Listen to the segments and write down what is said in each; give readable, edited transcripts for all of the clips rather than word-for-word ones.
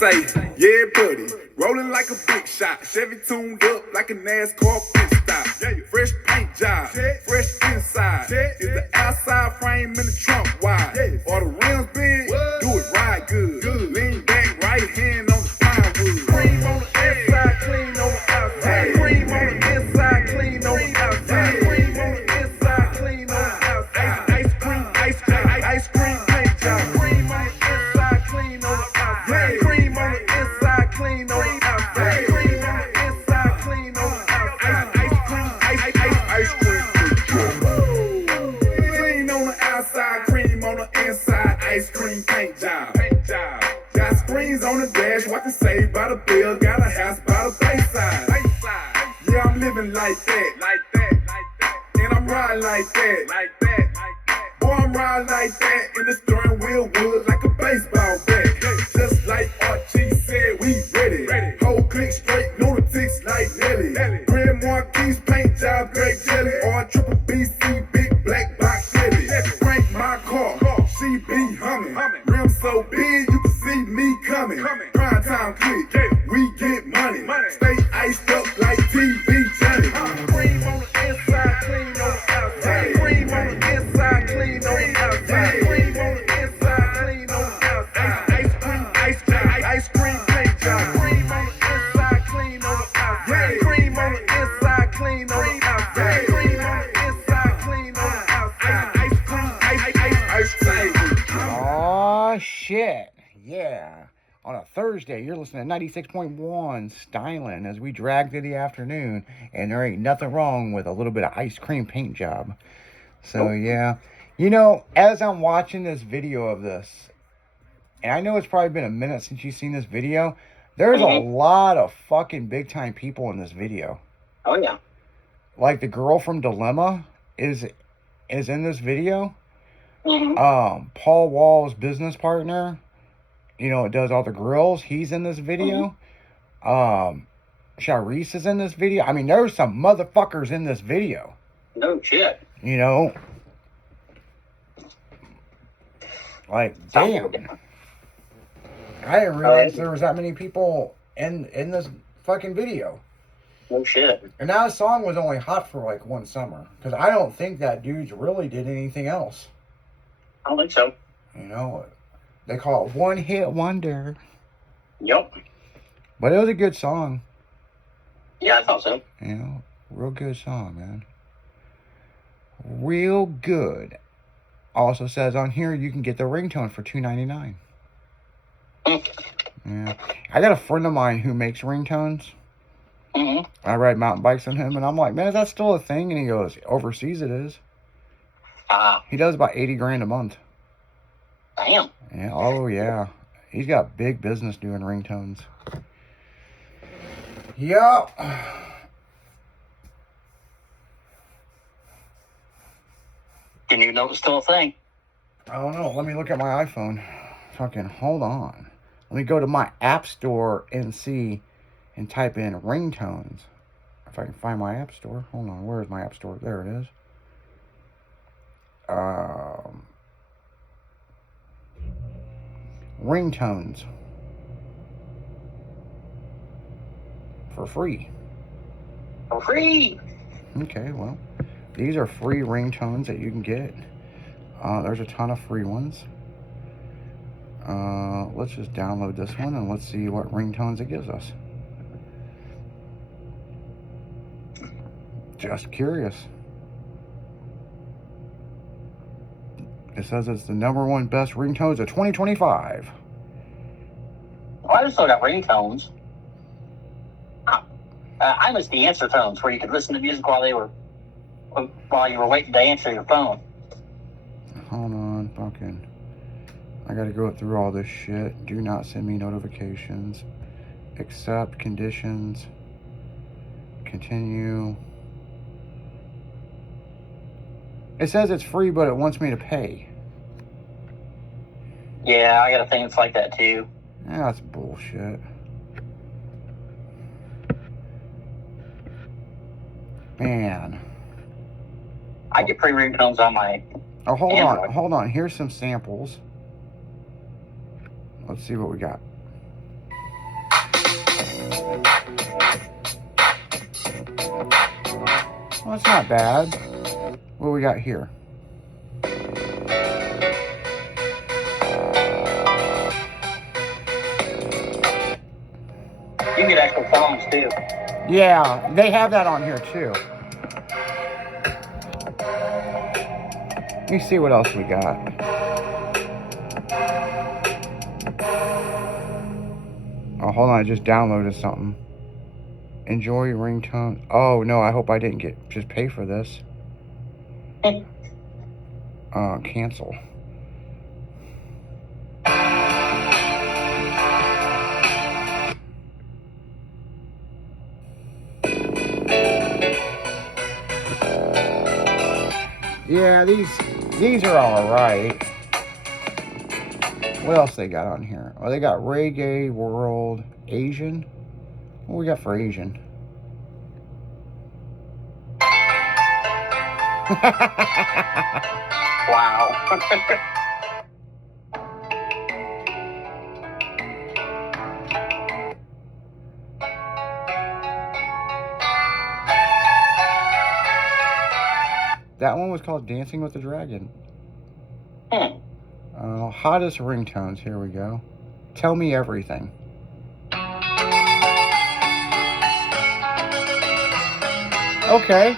say, yeah, buddy. Rolling like a big shot. Chevy tuned up like a NASCAR pit stop. Fresh paint job, fresh inside. Is the outside frame in the trunk wide? Or the rims big? Do it right good. Lean back, right hand on the plywood. Cream on the inside, clean on the outside. Cream on the inside, clean on the outside. Cream on the inside, clean on the outside. Ice cream paint job. Cream on the inside, clean on the outside. Cream on the inside, clean on the outside. Cream on the inside, clean on the outside. Ice cream paint job. Clean on the outside, cream on the inside. Ice cream paint job. Got screens on the dash, what to say by the bill. Got a house by the bayside. Yeah, I'm living like that. And I'm riding like that. Boy, I'm riding like that. In the steering wheel wood like a baseball bat. Just like Archie said, we ready. Whole click straight, lunatics like Nelly. Grand Marquis paint job, great jelly. Or triple BC, big black box Chevy. Crank my car, she be humming. Rims so big, you can see me coming. Prime time click, we get money. Stay iced up like TV Johnny. Cream on the inside, clean on the outside. Cream on the inside, clean on the outside. Cream on the inside, clean on the outside. Ice cream paint job. Cream on the inside, clean on the outside. Cream on the inside, clean on the outside. Cream on the inside, clean on the outside. Ice cream. Oh shit. Yeah. On a Thursday, you're listening to 96.1 Styling as we drag through the afternoon, and there ain't nothing wrong with a little bit of ice cream paint job. So, yeah. You know, as I'm watching this video of this, and I know it's probably been a minute since you've seen this video, there's a lot of fucking big-time people in this video. Oh, yeah. Like the girl from Dilemma is in this video. Paul Wall's business partner, you know, it does all the grills. He's in this video. Charisse is in this video. I mean, there's some motherfuckers in this video. No shit. You know, like, damn. I didn't realize there was that many people in this fucking video. No shit. And that song was only hot for like one summer, because I don't think that dude really did anything else. I don't think so. You know, they call it one hit wonder. Yep. But it was a good song. Yeah, I thought so. You know, real good song, man. Real good. Also says on here you can get the ringtone for $2.99. Yeah. I got a friend of mine who makes ringtones. I ride mountain bikes on him, and I'm like, man, is that still a thing? And he goes, overseas it is. He does about $80,000 a month. Damn. Yeah. Oh yeah. He's got big business doing ringtones. Yep. Didn't even know it was still a thing. I don't know. Let me look at my iPhone. Fucking hold on. Let me go to my app store and see and type in ringtones. If I can find my app store. Hold on. Where is my app store? There it is. Ringtones. For free. For free. Okay, well, these are free ringtones that you can get. There's a ton of free ones. Let's just download this one and let's see what ringtones it gives us. Just curious. It says it's the #1 best ringtones of 2025. Well, I just still got ringtones. I miss the answer tones where you could listen to music while you were waiting to answer your phone. Hold on, fucking. I gotta go through all this shit. Do not send me notifications. Accept conditions. Continue. It says it's free, but it wants me to pay. Yeah, I got a thing that's like that too. Yeah, that's bullshit. Man. I get free ringtones on my Oh, hold Android. on, hold on. Here's some samples. Let's see what we got. Well, it's not bad. What do we got here? You can get actual songs too. Yeah, they have that on here too. Let me see what else we got. Oh, hold on, I just downloaded something. Enjoy ringtone. Oh no, I hope I didn't just pay for this. Cancel. Yeah, these are all right. What else they got on here? Oh, they got reggae, world, Asian. What we got for Asian? Wow. That one was called Dancing with the Dragon. Hmm. Hottest ringtones. Here we go. Tell me everything. Okay.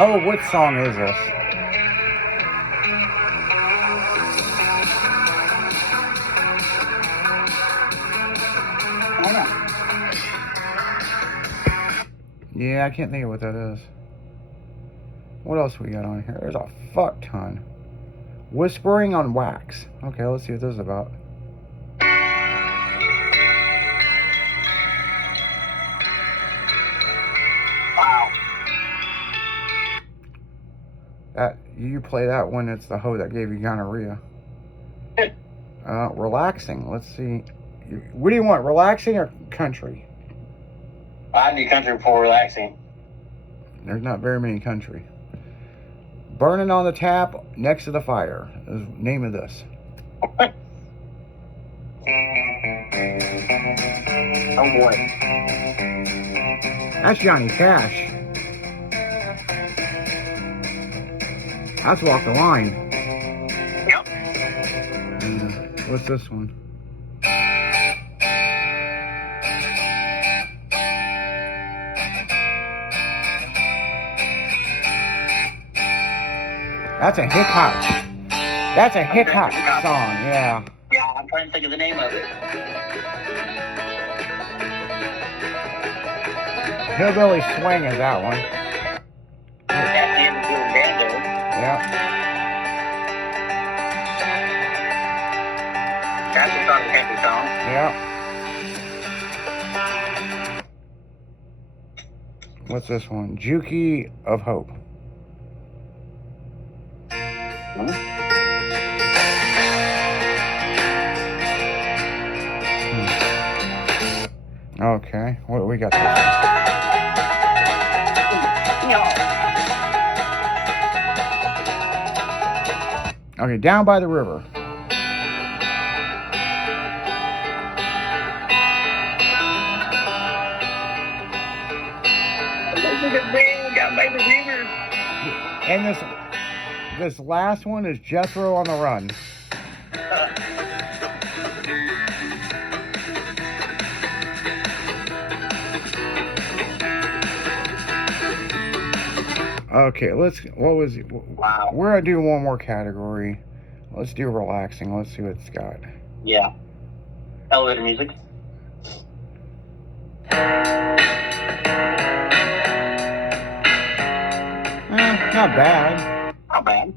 Oh, what song is this? I don't know. Yeah, I can't think of what that is. What else we got on here? There's a fuck ton. Whispering on Wax. Okay, let's see what this is about. Wow. You play that when it's the hoe that gave you gonorrhea. Relaxing. Let's see. What do you want? Relaxing or country? I do country before relaxing. There's not very many country. Burning on the Tap Next to the Fire is the name of this. Oh boy. That's Johnny Cash. That's Walk the Line. Yep. What's this one? That's a hip hop. That's a hip hop song, yeah. Yeah, I'm trying to think of the name of it. Hillbilly Swing is that one. That's the end of the band. Yep. That's a song, country song. Yep. What's this one? Juki of Hope. Okay, what we got this one? Okay, Down by the River. And this last one is Jethro on the Run. Okay, Wow. We're gonna do one more category. Let's do relaxing. Let's see what it's got. Yeah. Elevator music. Not bad. Not bad.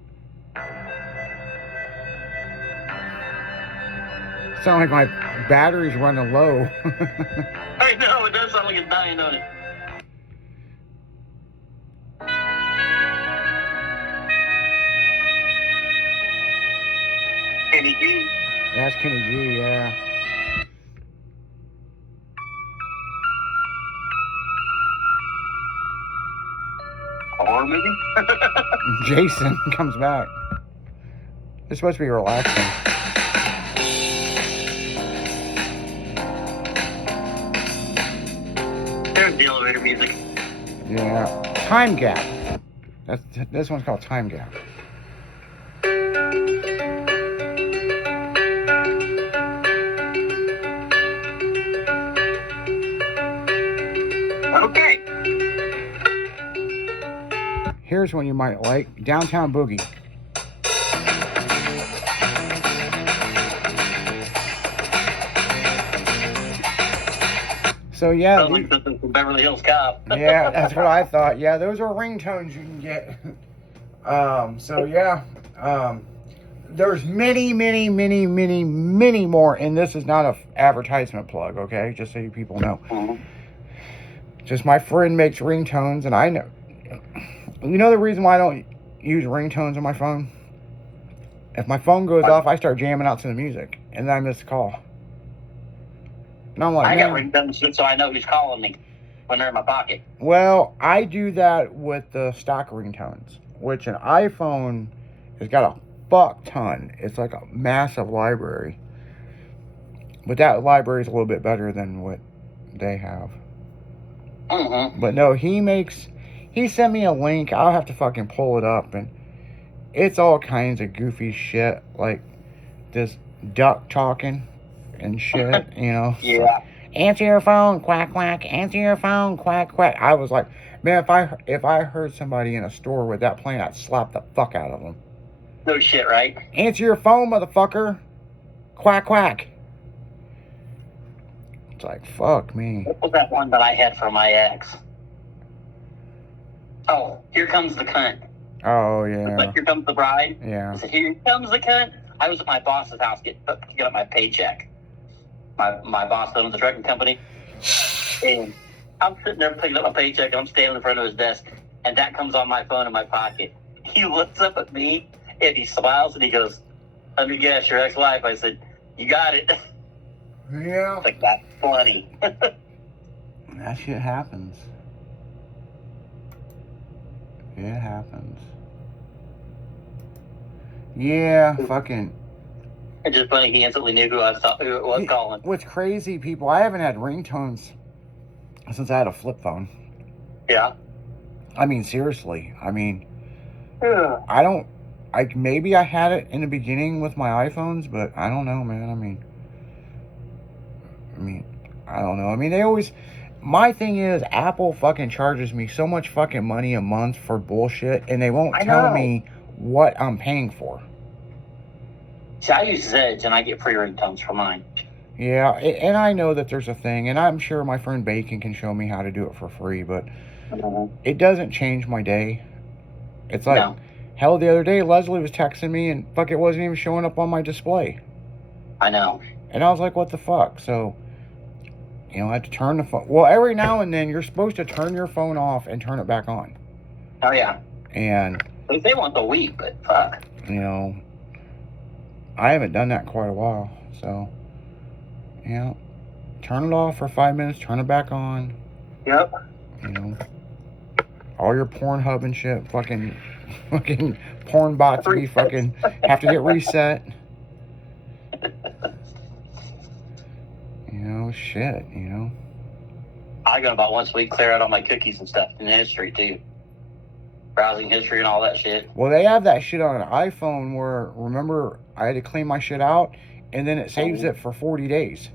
Sound like my battery's running low. I know, it does sound like it's dying, don't it? Kenny G. That's Kenny G, yeah. Horror movie? Jason comes back. It's supposed to be relaxing. There's the elevator music. Yeah. Time Gap. This one's called Time Gap. Okay. Here's one you might like. Downtown Boogie. So yeah, Sounds like something from Beverly Hills Cop. yeah, that's what I thought. Yeah, those are ringtones you can get. So yeah, there's many more, and this is not an advertisement plug, okay? Just so you people know. Mhm. Just my friend makes ringtones, and I know. You know the reason why I don't use ringtones on my phone? If my phone goes off, I start jamming out to the music, and then I miss the call. And I'm like, I got man, ringtones so I know who's calling me when they're in my pocket. well, I do that with the stock ringtones, which an iPhone has got a fuck ton. It's like a massive library. But that library is a little bit better than what they have. Mm-hmm. But no, he sent me a link. I'll have to fucking pull it up, and it's all kinds of goofy shit, like this duck talking and shit, you know. Yeah. Answer your phone, quack quack. Answer your phone, quack quack. I was like, man, if I heard somebody in a store with that playing, I'd slap the fuck out of them. No shit, right? Answer your phone, motherfucker. Quack quack. It's like, fuck me. What was that one that I had from my ex? Oh, here comes the cunt. Oh It's yeah. like, here comes the bride. Yeah. I said, here comes the cunt. I was at my boss's house to get up my paycheck. My boss owns a trucking company. And I'm sitting there picking up my paycheck, and I'm standing in front of his desk, and that comes on my phone in my pocket. He looks up at me, and he smiles, and he goes, "Let me guess, your ex-wife." I said, "You got it." Yeah. It's like, that's funny. That shit happens. It happens. Yeah, fucking. It's just funny, he instantly knew who it was calling. What's crazy, people, I haven't had ringtones since I had a flip phone. Yeah. I mean, seriously. I mean, Yeah. maybe I had it in the beginning with my iPhones, but I don't know, man. I mean, I don't know. I mean, my thing is, Apple fucking charges me so much fucking money a month for bullshit, and they won't tell me what I'm paying for. See, I use Zedge, and I get free ringtones for mine. Yeah, and I know that there's a thing, and I'm sure my friend Bacon can show me how to do it for free, but it doesn't change my day. It's like, No. hell, the other day, Leslie was texting me, and fuck, it wasn't even showing up on my display. I know. And I was like, what the fuck? So, you know, I had to turn the phone. Well, every now and then, you're supposed to turn your phone off and turn it back on. Oh, yeah. And, They want the week, but fuck. you know, I haven't done that in quite a while. So, you know, turn it off for 5 minutes, turn it back on. Yep. You know, all your Pornhub and shit, fucking porn bots be fucking have to get reset. You know, shit, you know. I go about once a week, clear out all my cookies and stuff in history, too. Browsing history and all that shit. Well, they have that shit on an iPhone where, remember, I had to clean my shit out, and then it saves it for 40 days.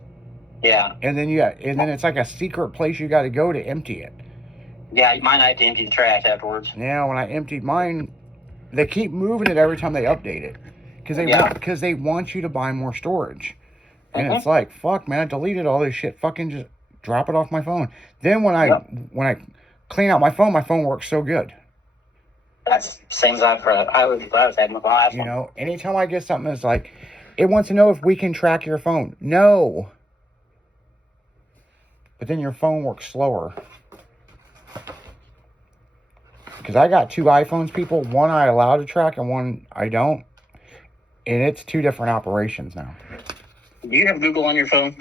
Yeah. And then it's like a secret place you got to go to empty it. Yeah, mine I had to empty the trash afterwards. Yeah, when I emptied mine, they keep moving it every time they update it. Because they want you to buy more storage. And it's like, fuck, man, I deleted all this shit. Fucking just drop it off my phone. Then when I clean out my phone works so good. That's the same as I was having with my iPhone. You know, anytime I get something that's like, It wants to know if we can track your phone. No. But then your phone works slower. Because I got 2 iPhones, people. One I allow to track and one I don't. And it's 2 different operations now. Do you have Google on your phone?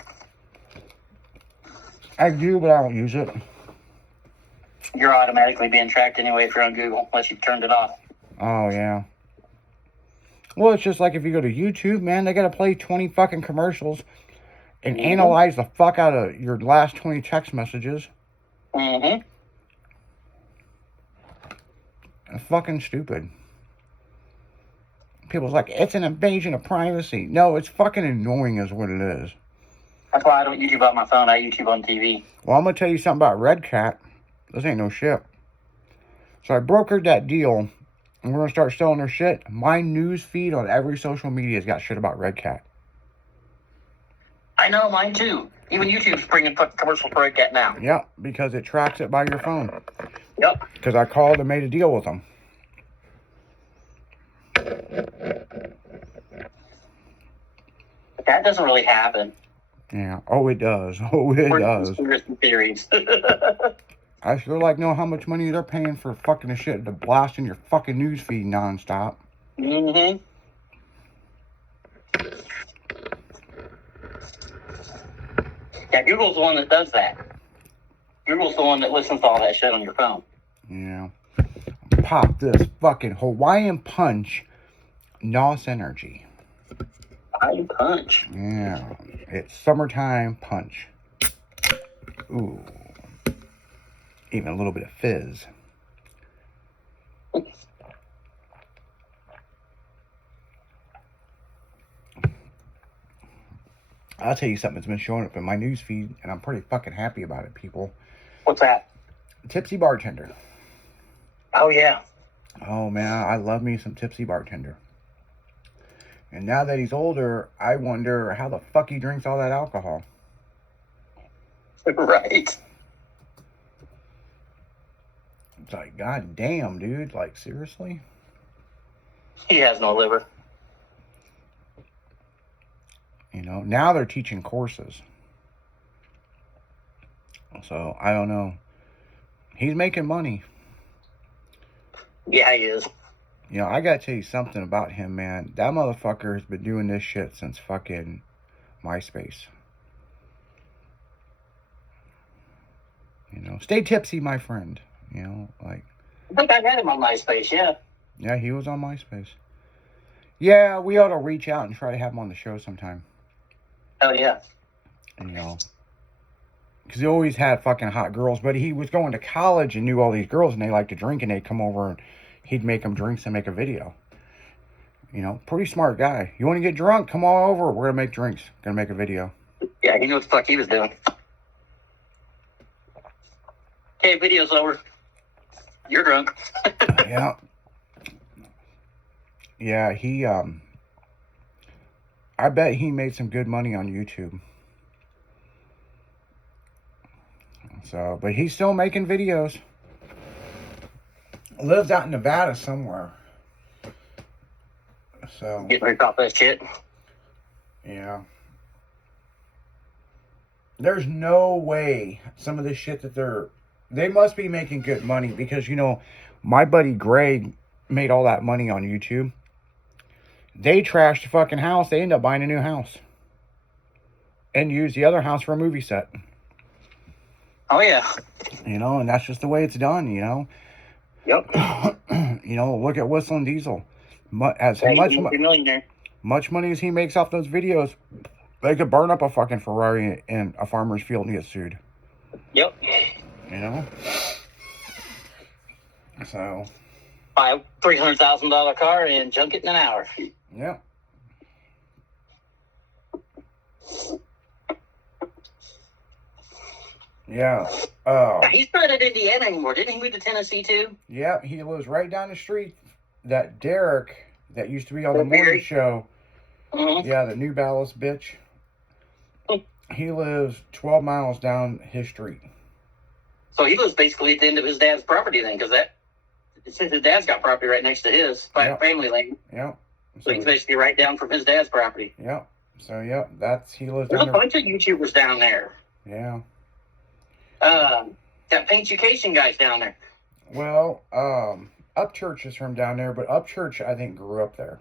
I do, but I don't use it. You're automatically being tracked anyway if you're on Google, unless you turned it off. Oh, yeah. Well, it's just like if you go to YouTube, man, they got to play 20 fucking commercials and analyze the fuck out of your last 20 text messages. Mm-hmm. It's fucking stupid. People's like, it's an invasion of privacy. No, it's fucking annoying is what it is. That's why I don't YouTube on my phone. I YouTube on TV. Well, I'm going to tell you something about Red Cat. This ain't no shit. So I brokered that deal, and we're going to start selling their shit. My news feed on every social media has got shit about Red Cat. I know, mine too. Even YouTube's bringing fucking commercials for Red Cat now. Yep, because it tracks it by your phone. Yep. Because I called and made a deal with them. But that doesn't really happen. Yeah. Oh, it does. Oh, it does. Conspiracy theories. I sure like know how much money they're paying for fucking the shit to blast in your fucking news feed nonstop. Mm-hmm. Yeah, Google's the one that does that. Google's the one that listens to all that shit on your phone. Yeah. Pop this fucking Hawaiian Punch NOS Energy. I punch. Yeah. It's summertime punch. Ooh. Even a little bit of fizz. I'll tell you something that's been showing up in my news feed, and I'm pretty fucking happy about it, people. What's that? Tipsy Bartender. Oh, yeah. Oh, man, I love me some Tipsy Bartender. And now that he's older, I wonder how the fuck he drinks all that alcohol. Right. It's like, god damn, dude. Like, seriously? He has no liver. You know, now they're teaching courses. So, I don't know. He's making money. Yeah, he is. You know, I gotta tell you something about him, man. That motherfucker has been doing this shit since fucking MySpace. You know, stay tipsy, my friend. You know, like... I think I had him on MySpace, yeah. Yeah, he was on MySpace. Yeah, we ought to reach out and try to have him on the show sometime. Hell yeah. You know, because he always had fucking hot girls, but he was going to college and knew all these girls, and they liked to drink, and they'd come over and he'd make them drinks and make a video. You know, pretty smart guy. You want to get drunk? Come on over. We're going to make drinks. Going to make a video. Yeah, he knew what the fuck he was doing. Okay, video's over. You're drunk. Yeah. Yeah, he, I bet he made some good money on YouTube. So, but he's still making videos. Lives out in Nevada somewhere. So, Getting rid of that shit. yeah. There's no way some of this shit that they must be making good money because, you know, my buddy Greg made all that money on YouTube. They trashed the fucking house. They end up buying a new house. And used the other house for a movie set. Oh, yeah. You know, and that's just the way it's done, you know. Yep. You know, look at Whistling Diesel. As Yeah, much he's a millionaire. much money as he makes off those videos, they could burn up a fucking Ferrari in a farmer's field and get sued. Yep. You know? So, Buy a $300,000 car and junk it in an hour. yeah. Yeah. Now, he's not in Indiana anymore. Didn't he move to Tennessee, too? Yeah, he lives right down the street. That Derek that used to be on the Oh, morning Derek? show. Mm-hmm. Yeah, the New Balance bitch. He lives 12 miles down his street. So he lives basically at the end of his dad's property then, because since his dad's got property right next to his Yep. family lane. Yeah. So he's basically right down from his dad's property. Yep. So, yep, he lives There's down a there. bunch of YouTubers down there. Yeah. Got Paint Education guys down there. Well, Upchurch is from down there, but Upchurch, I think, grew up there.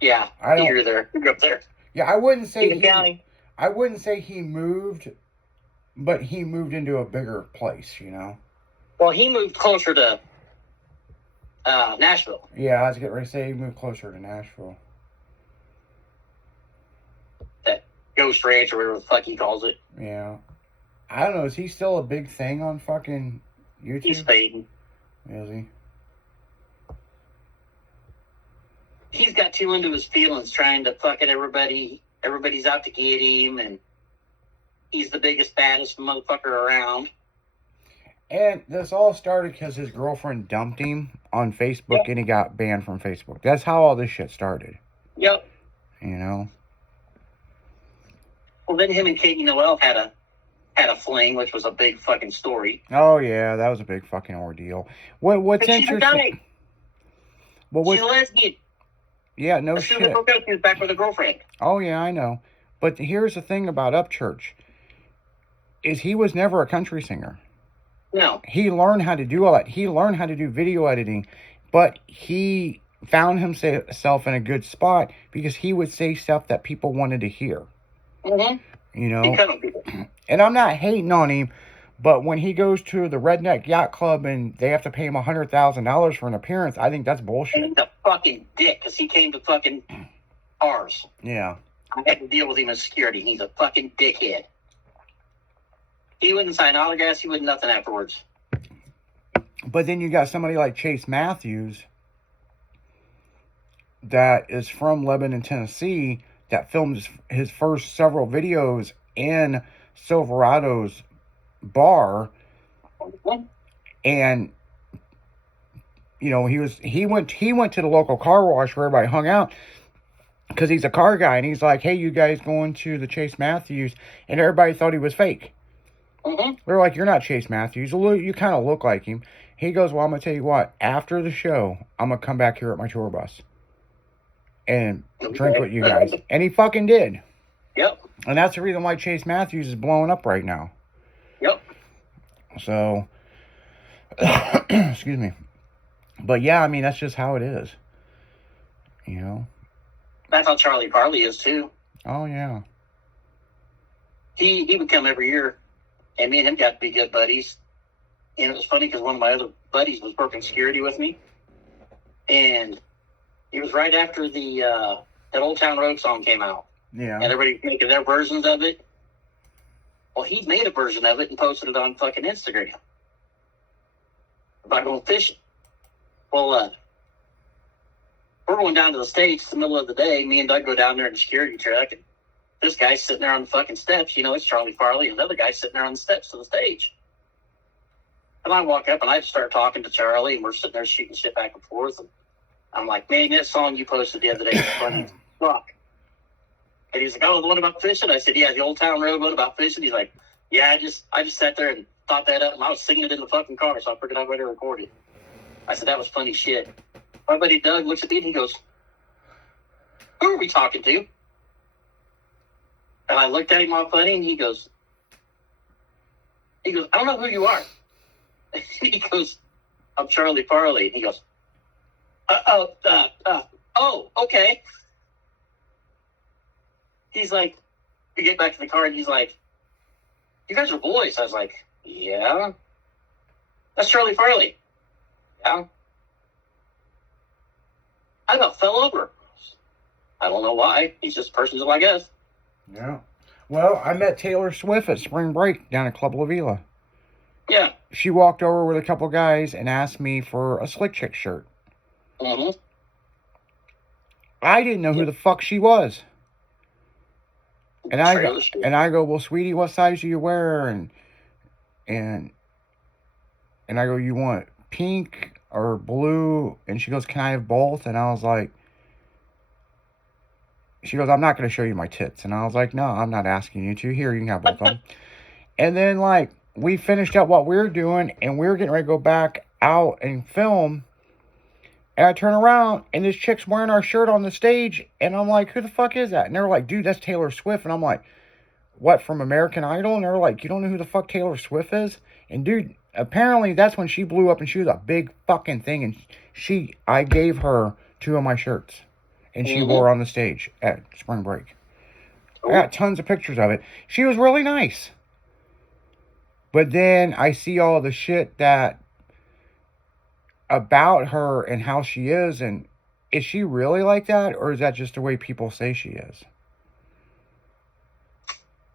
Yeah, I don't. he grew up there. Yeah, I wouldn't say Eaton County. I wouldn't say he moved, but he moved into a bigger place, you know. Well, he moved closer to Nashville. Yeah, I was getting ready to say he moved closer to Nashville. That Ghost Ranch or whatever the fuck he calls it. Yeah. I don't know, is he still a big thing on fucking YouTube? He's fading. Is he? He's got too into his feelings trying to fucking everybody's out to get him, and he's the biggest, baddest motherfucker around. And this all started because his girlfriend dumped him on Facebook, and he got banned from Facebook. That's how all this shit started. Yep. You know? Well, then him and Katie Noel had a fling, which was a big fucking story. Oh, yeah, that was a big fucking ordeal. What's But she's a guy. interesting... Well, She's a lesbian. Yeah, no As soon as they shit. broke up, she was back with a girlfriend. Oh, yeah, I know. But here's the thing about Upchurch, is he was never a country singer. No. He learned how to do all that. He learned how to do video editing, but he found himself in a good spot because he would say stuff that people wanted to hear. Mm-hmm. You know? He cut on people. And I'm not hating on him, but when he goes to the Redneck Yacht Club and they have to pay him $100,000 for an appearance, I think that's bullshit. He's a fucking dick because he came to fucking ours. Yeah. I had to deal with him as security. He's a fucking dickhead. He wouldn't sign autographs. He wouldn't nothing afterwards. But then you got somebody like Chase Matthews that is from Lebanon, Tennessee, that filmed his first several videos in Silverado's bar, and you know he went to the local car wash where everybody hung out because he's a car guy, and he's like, "Hey, you guys going to the Chase Matthews?" And everybody thought he was fake. Mm-hmm. They're like, "You're not Chase Matthews. You kind of look like him." He goes, "Well, I'm gonna tell you what. After the show, I'm gonna come back here at my tour bus and drink with you guys." And he fucking did. Yep. And that's the reason why Chase Matthews is blowing up right now. Yep. So, excuse me. But yeah, I mean, that's just how it is. You know? That's how Charlie Parley is, too. Oh, yeah. He would come every year, and me and him got to be good buddies. And it was funny because one of my other buddies was working security with me. And it was right after that Old Town Road song came out. Yeah. And everybody making their versions of it. Well, he made a version of it and posted it on fucking Instagram about going fishing. Well, we're going down to the States in the middle of the day. Me and Doug go down there in the security truck, and this guy's sitting there on the fucking steps. You know, it's Charlie Farley, and another guy's sitting there on the steps of the stage. And I walk up, and I start talking to Charlie, and we're sitting there shooting shit back and forth. And I'm like, "Man, that song you posted the other day was funny as fuck." And he's like, "Oh, the one about fishing?" I said, "Yeah, the Old Town Road one about fishing." He's like, "Yeah, I just sat there and thought that up, and I was singing it in the fucking car, so I figured I'd better record it." I said, "That was funny shit." My buddy Doug looks at me and he goes, "Who are we talking to?" And I looked at him all funny, and he goes, "I don't know who you are." He goes, "I'm Charlie Farley." And he goes, "Oh, okay." He's like, we get back to the car, and he's like, "You guys are boys." I was like, "Yeah." "That's Charlie Farley." "Yeah." I about fell over. I don't know why. He's just personal, I guess. Yeah. Well, I met Taylor Swift at spring break down at Club La Vila. Yeah. She walked over with a couple guys and asked me for a Slick Chick shirt. Mm-hmm. I didn't know who the fuck she was. And I go, "Well, sweetie, what size do you wear?" And I go, "You want pink or blue?" And she goes, "Can I have both?" And I was like, she goes, "I'm not going to show you my tits." And I was like, "No, I'm not asking you to. Here, you can have both of them." And then, like, we finished up what we were doing, and we were getting ready to go back out and film. And I turn around, and this chick's wearing our shirt on the stage, and I'm like, who the fuck is that? And they're like, dude, that's Taylor Swift. And I'm like, what, from American Idol? And they're like, you don't know who the fuck Taylor Swift is? And dude, apparently that's when she blew up, and she was a big fucking thing. And I gave her 2 of my shirts, and she wore on the stage at spring break. I got tons of pictures of it. She was really nice. But then I see all the shit that about her and how she is she really like that, or is that just the way people say she is?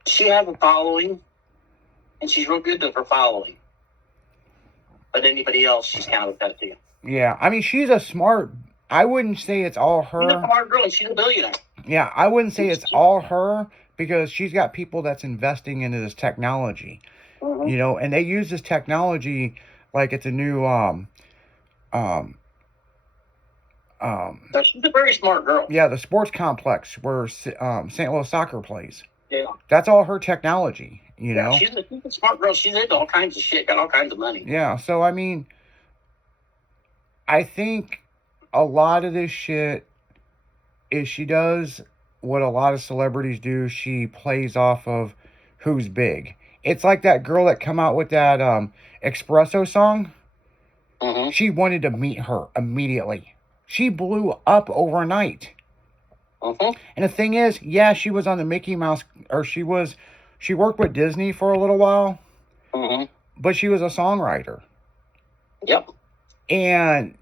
She has a following, and she's real good with her following. But anybody else, she's kind of a pet to you. Yeah, I mean, she's a smart... I wouldn't say it's all her. She's a smart girl, and she's a billionaire. Yeah, I wouldn't say it's all her, because she's got people that's investing into this technology. You know, and they use this technology like it's a new... She's a very smart girl. Yeah, the sports complex where St. Louis Soccer plays. Yeah. That's all her technology, you know? She's a smart girl. She's into all kinds of shit, got all kinds of money. Yeah, so I mean, I think a lot of this shit is she does what a lot of celebrities do. She plays off of who's big. It's like that girl that come out with that Espresso song. She wanted to meet her immediately. She blew up overnight. And the thing is, yeah, she was on the Mickey Mouse, or she worked with Disney for a little while. But she was a songwriter. Yep. And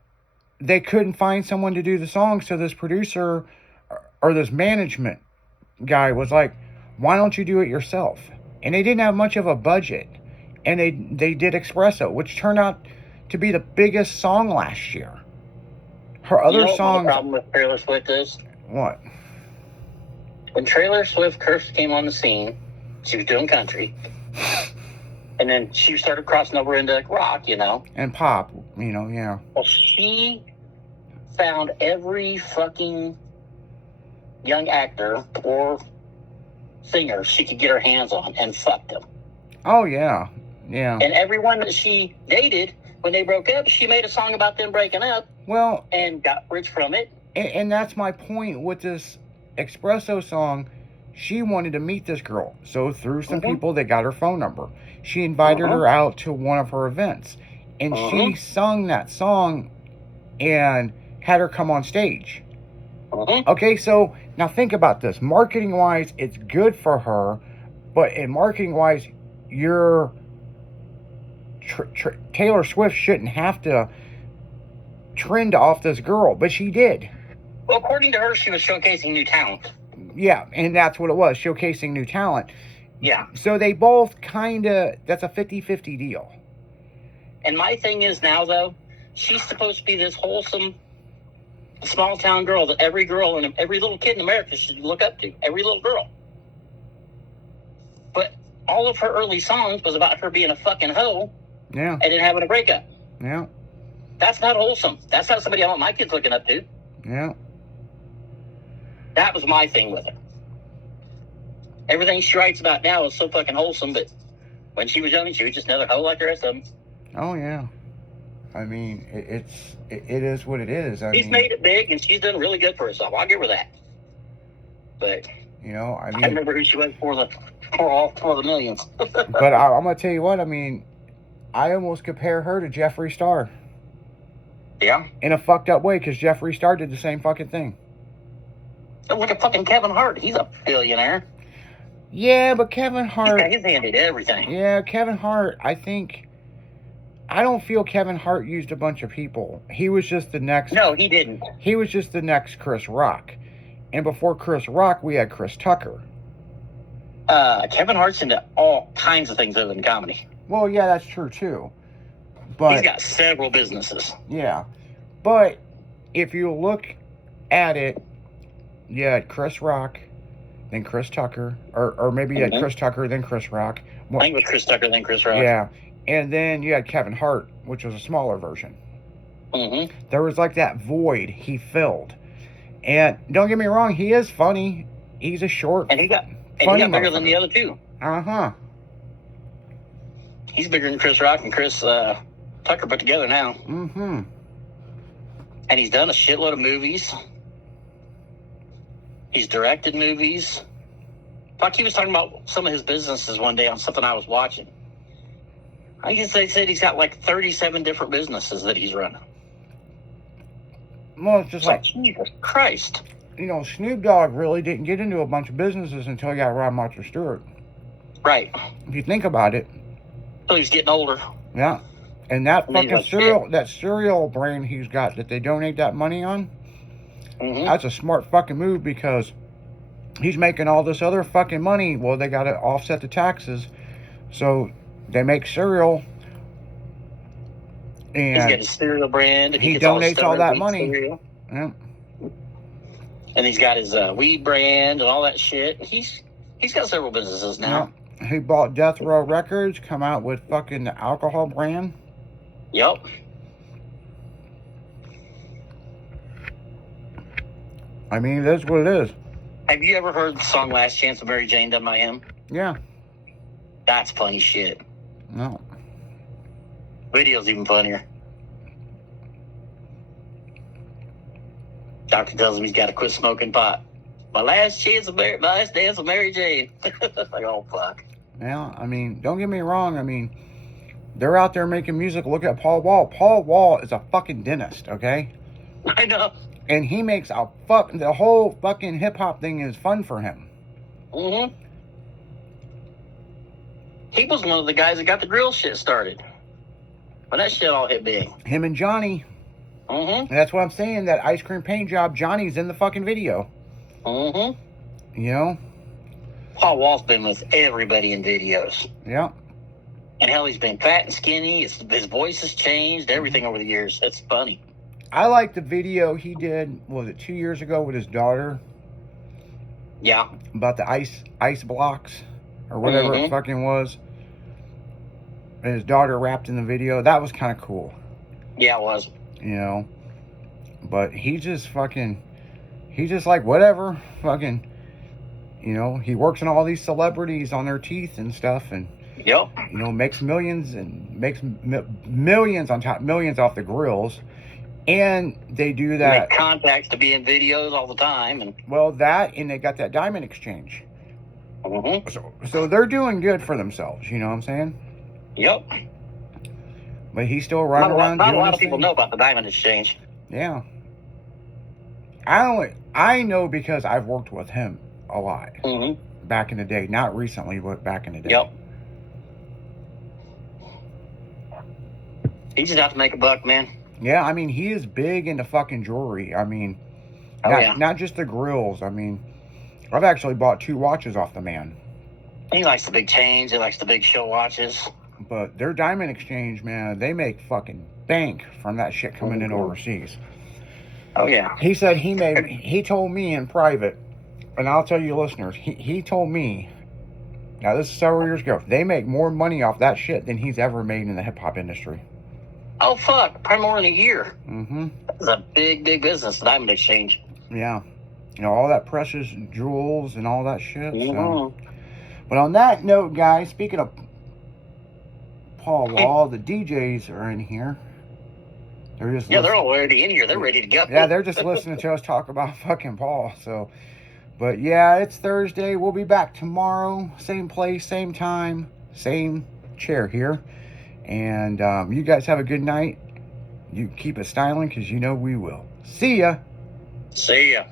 they couldn't find someone to do the song, so this producer or this management guy was like, why don't you do it yourself? And they didn't have much of a budget. And they did Espresso, which turned out to be the biggest song last year. Her other songs... What the problem with Taylor Swift is? What? When Taylor Swift first came on the scene, she was doing country. And then she started crossing over into rock, you know. And pop, you know, yeah. Well, she found every fucking young actor or singer she could get her hands on and fucked them. Oh, yeah. Yeah. And everyone that she dated, when they broke up, she made a song about them breaking up. Well... And got rich from it. And that's my point with this Espresso song. She wanted to meet this girl. So through some people, they got her phone number. She invited her out to one of her events. And she sung that song and had her come on stage. Okay, so now think about this. Marketing-wise, it's good for her. But in marketing-wise, Taylor Swift shouldn't have to trend off this girl. But she did. Well, according to her, she was showcasing new talent. Yeah, and that's what it was, showcasing new talent. Yeah. So they both kind of, that's a 50-50 deal. And my thing is now, though, she's supposed to be this wholesome, small-town girl that every girl and every little kid in America should look up to. Every little girl. But all of her early songs was about her being a fucking hoe. Yeah. And then having a breakup. Yeah. That's not wholesome. That's not somebody I want my kids looking up to. Yeah. That was my thing with her. Everything she writes about now is so fucking wholesome, but when she was young, she was just another hoe like the rest of them. Oh, yeah. I mean, it is what it is. She's made it big, and she's done really good for herself. I'll give her that. But, you know, I mean... I remember who she was for the millions. But I'm going to tell you what, I mean, I almost compare her to Jeffree Star. Yeah? In a fucked up way, because Jeffree Star did the same fucking thing. Look at fucking Kevin Hart. He's a billionaire. Yeah, but Kevin Hart... He's got his hand in everything. Yeah, Kevin Hart, I don't feel Kevin Hart used a bunch of people. He was just the next... No, he didn't. He was just the next Chris Rock. And before Chris Rock, we had Chris Tucker. Kevin Hart's into all kinds of things other than comedy. Well, yeah, that's true, too. But he's got several businesses. Yeah. But if you look at it, you had Chris Rock, then Chris Tucker, or maybe you had Chris Tucker, then Chris Rock. I think it was Chris Tucker, then Chris Rock. Yeah. And then you had Kevin Hart, which was a smaller version. There was like that void he filled. And don't get me wrong, he is funny. He's a short, and he got bigger than the other two. He's bigger than Chris Rock and Chris Tucker put together now. And he's done a shitload of movies. He's directed movies. Fuck, he was talking about some of his businesses one day on something I was watching. I guess they said he's got like 37 different businesses that he's running. Well, it's just like, Jesus Christ. you know, Snoop Dogg really didn't get into a bunch of businesses until he got Rob Martha Stewart. Right. If you think about it. So he's getting older. Yeah. And that And he's fucking like, cereal, that cereal brand he's got that they donate that money on, Mm-hmm. that's a smart fucking move because he's making all this other fucking money. Well, they got to offset the taxes. So they make cereal. He's got And his cereal brand. And he gets all his donates all Stunner that wheat money. cereal. yeah, And he's got his weed brand and all that shit. He's got several businesses now. yeah. He bought Death Row Records, come out with fucking the alcohol brand. Yep. I mean, that's what it is. Have you ever heard the song Last Chance of Mary Jane done by him? Yeah. That's funny shit. No. Video's even funnier. Doctor tells him he's got to quit smoking pot. My last dance with Mary Jane. Like, oh, fuck. Yeah, I mean, don't get me wrong. I mean, they're out there making music. Look at Paul Wall. Paul Wall is a fucking dentist, okay? I know. And he makes a the whole fucking hip hop thing is fun for him. Mm-hmm. He was one of the guys that got the grill shit started. When that shit all hit big. Him and Johnny. Mm-hmm. And that's what I'm saying. That ice cream paint job, Johnny's in the fucking video. Mm-hmm. You know? Paul Wall's been with everybody in videos. Yeah. And hell, he's been fat and skinny. His voice has changed. Everything over the years. It's funny. I like the video he did, was it 2 years ago with his daughter? Yeah. About the ice blocks or whatever it fucking was. And his daughter rapped in the video. That was kind of cool. Yeah, it was. You know? But he's just like, whatever. Fucking, you know, he works on all these celebrities on their teeth and stuff. And, Yep. you know, makes millions on top, millions off the grills. And they do that. Make contacts to be in videos all the time. And Well, that, and they got that diamond exchange. mm-hmm. So they're doing good for themselves, you know what I'm saying? Yep. But he's still running around Not a doing lot his of people thing. know about the diamond exchange. Yeah. I know because I've worked with him a lot Mm-hmm. back in the day. Not recently, but back in the day. Yep. He's just out to make a buck, man. Yeah, I mean, he is big into fucking jewelry. I mean, Oh, not just the grills. I mean, I've actually bought 2 watches off the man. He likes the big chains. He likes the big show watches. But their diamond exchange, man, they make fucking bank from that shit coming in overseas. Oh, yeah. He said he told me in private, and I'll tell you listeners, he told me, now this is several years ago, they make more money off that shit than he's ever made in the hip-hop industry. Oh, fuck. Probably more than a year. Mm-hmm. It's a big, big business, the diamond exchange. Yeah. You know, all that precious jewels and all that shit. So. Mm-hmm. But on that note, guys, speaking of Paul Wall, the DJs are in here. They're just Yeah, they're already in here. They're ready to go. Yeah, they're just listening to us talk about fucking Paul. So, but yeah, it's Thursday. We'll be back tomorrow. Same place, same time, same chair here. And you guys have a good night. You keep it styling because you know we will. See ya. See ya.